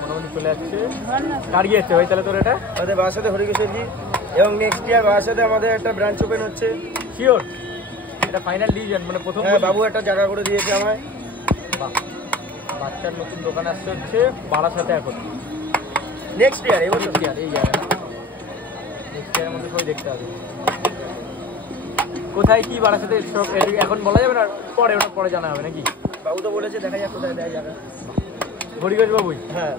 মোটামুটি চলে যাচ্ছে কার গিয়েছে ভাই তাহলে তোর এটা আমাদের বাসাতে হরিকেশ্বরজি এবং নেক্সট ইয়ার বাসাতে আমাদের একটা ব্রাঞ্চ ওপেন হচ্ছে। শিওর এটা ফাইনাল ডিসিশন মানে প্রথম? হ্যাঁ, বাবু একটা জায়গা করে দিয়েছে আমায়। বাচ্চার নতুন দোকান আসছে হচ্ছে বারাসাতে এখন নেক্সট ইয়ার এবছর ইয়ার এই জায়গা নেক্সট ইয়ারের মধ্যে সবাই দেখতে হবে কোথায় কি বারাসাতে সব এখন বলা যাবে না, পরে ওটা পরে জানা হবে নাকি? বাবু তো বলেছে দেখা যাক কোথায় দেয় জায়গা। হরিগঞ্জ বাবুই? হ্যাঁ,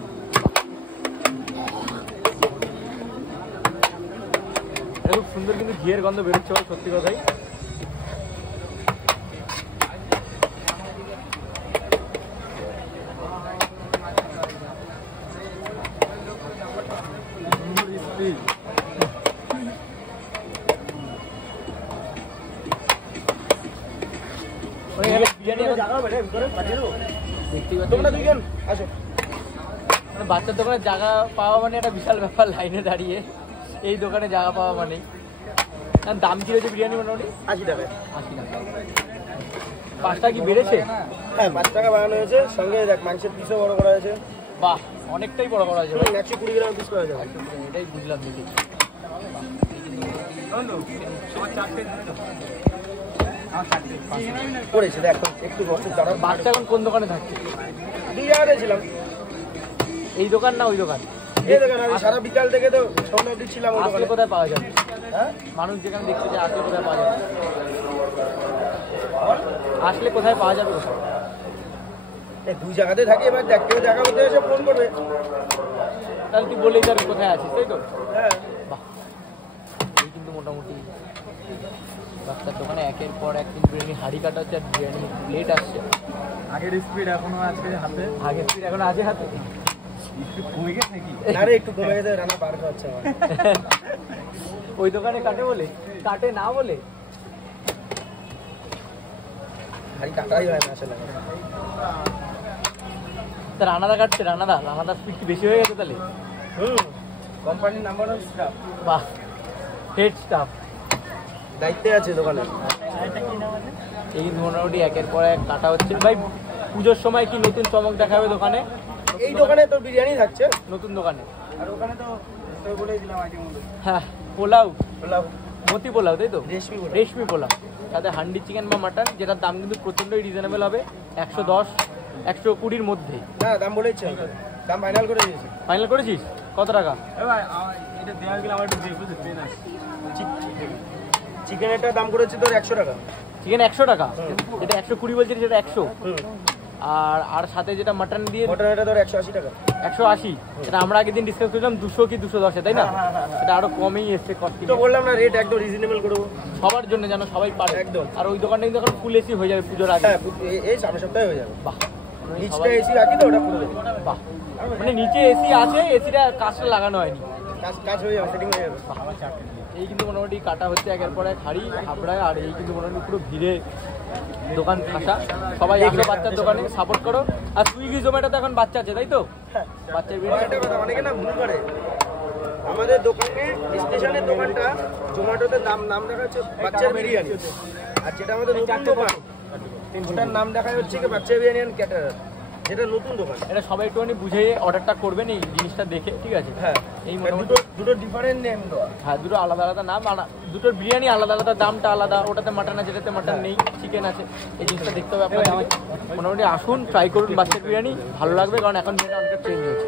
খুব সুন্দর কিন্তু ঘিয়ের গন্ধ বেরোচ্ছে ভাই, সত্যি কথাই। বাচ্চার দোকানে জায়গা পাওয়া মানে একটা বিশাল ব্যাপার, লাইনে দাঁড়িয়ে এই দোকানে জায়গা পাওয়া মানে। দাম কি রয়েছে বিরিয়ানি মোটামুটি? 80 টাকা। 80 টাকা। 5 টাকা কি বেড়েছে? হ্যাঁ, 5 টাকা বাড়ানো হয়েছে, সঙ্গে দেখ মাংসের পিসও বড় করা হয়েছে। বাহ, অনেকটাই বড় করা হয়েছে। 120 গ্রাম পিস করা যাবে। এটাই বুঝলাম দেখি। করেছে দেখ একটু বছর দাঁড়া। বাচ্চা এখন কোন দোকানে থাকছে? 2 জায়গাতে ছিলাম। এই দোকান না ওই দোকান? এই দোকান। আমি সারা বিকাল থেকে তো সন্ধ্যা অবধি ছিলাম ওই দোকানে। কোথায় পাওয়া যাবে? হ্যাঁ, মানুষ যেখানে দেখতে যায় আসলে কোথায় পাওয়া যাবে? আসলে কোথায় পাওয়া যাবে? এই 2 জায়গাতে থাকি। এবার দেখ কেউ দেখা করতে এসে ফোন করবে, তাহলে তুই বললেই যাবি কোথায় আছিস, তাই তো? হ্যাঁ। বাহ, এই কিন্তু মোটামুটি বাচ্চার দোকানে একের পর এক বিরিয়ানি হাঁড়ি কাটা হচ্ছে আর বিরিয়ানি প্লেট আসছে। আগের স্পিড এখনো আছে হাতে? আগের স্পিড এখন আছে হাতে? একটু কমে গেছে নাকি? আরে একটু কমে গেছে, রান্না পার খাচ্ছে আমার। ওই দোকানে কাটে বলে? কাটে না বলে? হাঁড়ি কাটাই হয় না আসলে। তা রানাদা কাটছে? রানাদার স্পিড কি বেশি হয়ে গেছে তাহলে? কোম্পানির নাম্বার অফ স্টাফ। বাহ, হেড স্টাফ দায়িত্বে আছে দোকানে। এই মোটামুটি একের পর এক কাটা হচ্ছে। ভাই পুজোর সময় কি নতুন চমক দেখাবে দোকানে? এই দোকানে তো বিরিয়ানি থাকছে নতুন দোকানে। আর ওখানে তো বলেই দিলাম আইটেম গুলো। হ্যাঁ, পোলাও, পোলাও, মতি পোলাও, তাই তো? রেশমি পোলাও সাথে হান্ডি চিকেন বা মাটন, যেটার দাম কিন্তু প্রচন্ডই রিজনেবল হবে, 110 120-র মধ্যে। না, দাম বলেইছে, দাম ফাইনাল করে দিয়েছি। ফাইনাল করেছিস? কত টাকা? এটা দেওয়া গেলে আমার একটু দেখবো। চিকেনেরটার দাম করেছি তোর 100 টাকা। চিকেন 100 টাকা? যেটা 120 বলছিস সেটা 100। আর সাথে যেটা মাটন দিয়ে মটনটা তোর 180 টাকা। 180? এটা আমরা আগের দিন ডিসকাস করলাম 200 কি 210, তাই না? এটা আরো কমই এসছে কস্ট। তো বললাম না, রেট একদম রিজনেবল করবো সবার জন্য, যেন সবাই পারে একদম। আর ওই দোকানটা কিন্তু এখন ফুল এসি হয়ে যাবে পুজোর আগে। হ্যাঁ, এই সামনের সপ্তাহে হয়ে যাবে। বাহ, নিচটা এসি রাখি তো ওটা পুরো দেবে। বাহ, মানে নিচে এসি আছে, এসিটা কাজটা লাগানো হয়নি, কাজ হয়ে যাবে, সেটিং হয়ে যাবে। এই কিন্তু মোটামুটি কাটা হচ্ছে একের পর এক হাড়ি হাবড়ায়। আর এই কিন্তু মোটামুটি পুরো ভিড়ে দোকান খাসা। সবাই আসো বাচ্চার দোকানে, সাপোর্ট করো। আর সুইগি জোম্যাটোতে এখন বাচ্চা আছে, তাই তো? বাচ্চার একটা কথা অনেকে না ভুল করে, আমাদের দোকানে স্টেশনের দোকানটা জোম্যাটোতে নাম দেখা হচ্ছে বাচ্চার বিরিয়ানি, আর যেটা আমাদের নতুন দোকান ওটার নাম দেখা হচ্ছে কি বাচ্চার বিরিয়ানি অ্যান্ড ক্যাটারার, যেটা নতুন দোকান। এটা সবাই একটুখানি বুঝে অর্ডারটা করবেন এই জিনিসটা দেখে, ঠিক আছে? হ্যাঁ, এই মোটামুটি দুটো ডিফারেন্ট নেম দেওয়া। হ্যাঁ, দুটো আলাদা আলাদা নাম, দুটোর বিরিয়ানি আলাদা আলাদা, দামটা আলাদা। ওটাতে মাটন আছে, যেটাতে মাটন নেই, চিকেন আছে। এই জিনিসটা দেখতে হবে আপনাদের। মোটামুটি আসুন, ট্রাই করুন বাচ্চার বিরিয়ানি, ভালো লাগবে, কারণ এখন বিরিয়ানি অনেকটা চেঞ্জ হয়েছে।